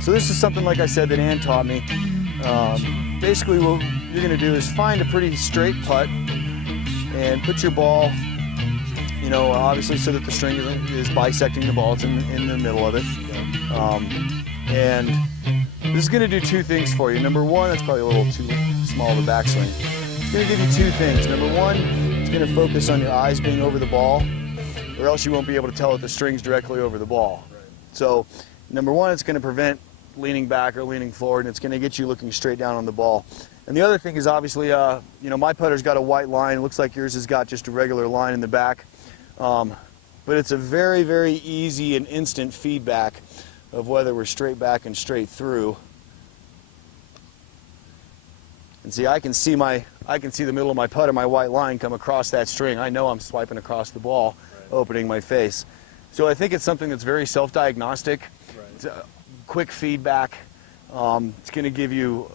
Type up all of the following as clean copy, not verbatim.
So this is something, like I said, that Ann taught me. Basically what you're going to do is find a pretty straight putt and put your ball, you know, obviously so that the string is bisecting the ball. It's in the middle of it. And this is going to do two things for you. Number one, that's probably a little too small of a backswing. It's going to give you two things. Number one, it's going to focus on your eyes being over the ball, or else you won't be able to tell that the string's directly over the ball. Right. So, number one, it's going to prevent leaning back or leaning forward, and it's going to get you looking straight down on the ball. And the other thing is obviously, you know, my putter's got a white line. It looks like yours has got just a regular line in the back. But it's a very, very easy and instant feedback of whether we're straight back and straight through. And see, I can see the middle of my putter, my white line, come across that string. I know I'm swiping across the ball, right, opening my face. So I think it's something that's very self-diagnostic. Right. It's a quick feedback. It's going to give you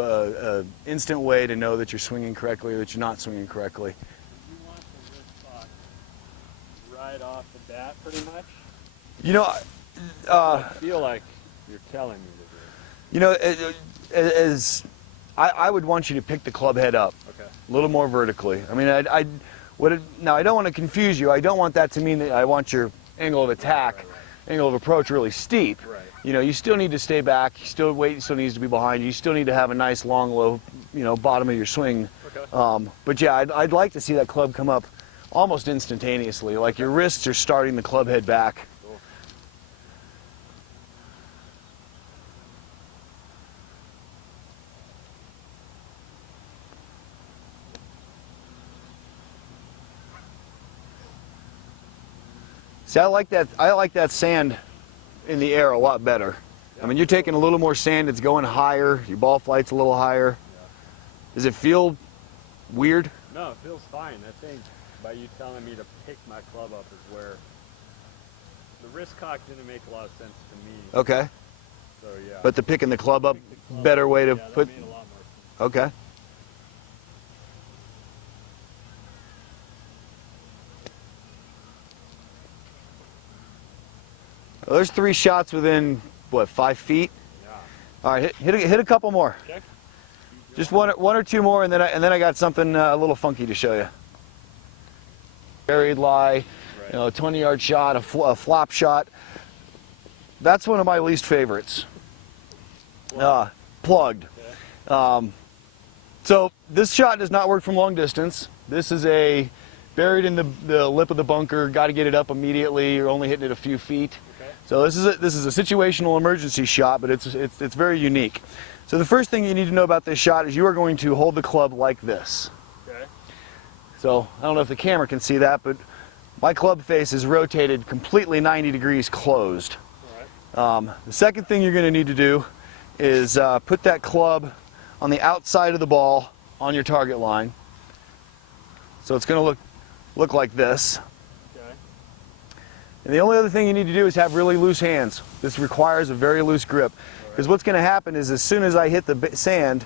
a instant way to know that you're swinging correctly or that you're not swinging correctly. You want the wrist lock right off the bat, pretty much. You know, I feel like you're telling me to do. You know, I would want you to pick the club head up, okay, a little more vertically. I mean, now I don't want to confuse you. I don't want that to mean that I want your angle of attack, right. Angle of approach really steep. Right. You know, you still need to stay back. Weight still needs to be behind you. You still need to have a nice long, low, you know, bottom of your swing. Okay. But yeah, I'd like to see that club come up almost instantaneously, like your wrists are starting the club head back. See, I like that sand in the air a lot better. I mean, you're taking a little more sand, it's going higher, your ball flight's a little higher. Yeah. Does it feel weird? No, it feels fine. I think by you telling me to pick my club up is where the wrist cock didn't make a lot of sense to me. Okay. So yeah. But the picking the club up, better way to put. That made a lot more sense. Okay. Well, there's 3 shots within, what, 5 feet? Yeah. All right, hit a couple more. Okay. Just one or two more, and then I got something a little funky to show you. Buried lie, right, you know, a 20-yard shot, a flop shot. That's one of my least favorites. Plugged. Okay. So this shot does not work from long distance. This is a buried in the lip of the bunker. Got to get it up immediately. You're only hitting it a few feet. So this is a situational emergency shot, but it's very unique. So the first thing you need to know about this shot is you are going to hold the club like this. Okay. So I don't know if the camera can see that, but my club face is rotated completely 90 degrees closed. All right. The second thing you're going to need to do is put that club on the outside of the ball on your target line. So it's going to look like this. And the only other thing you need to do is have really loose hands. This requires a very loose grip. Because what's going to happen is as soon as I hit the sand,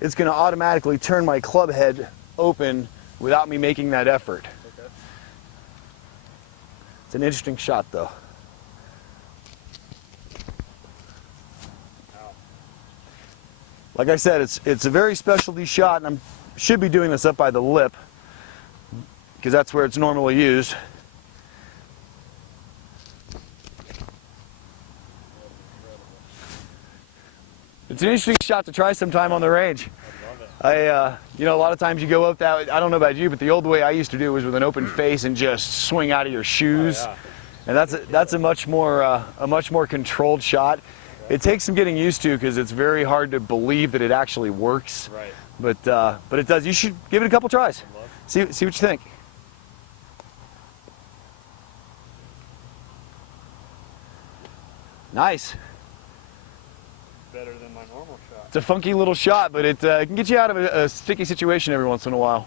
it's going to automatically turn my club head open without me making that effort. Okay. It's an interesting shot, though. Ow. Like I said, it's a very specialty shot, and I should be doing this up by the lip, because that's where it's normally used. It's an interesting shot to try sometime on the range. I love it. You know, a lot of times you go up that, I don't know about you, but the old way I used to do it was with an open face and just swing out of your shoes. Oh, yeah. And that's a much more controlled shot. Okay. It takes some getting used to because it's very hard to believe that it actually works. Right. But it does. You should give it a couple tries. See what you think. Nice. Better than my normal shot. It's a funky little shot, but it can get you out of a sticky situation every once in a while.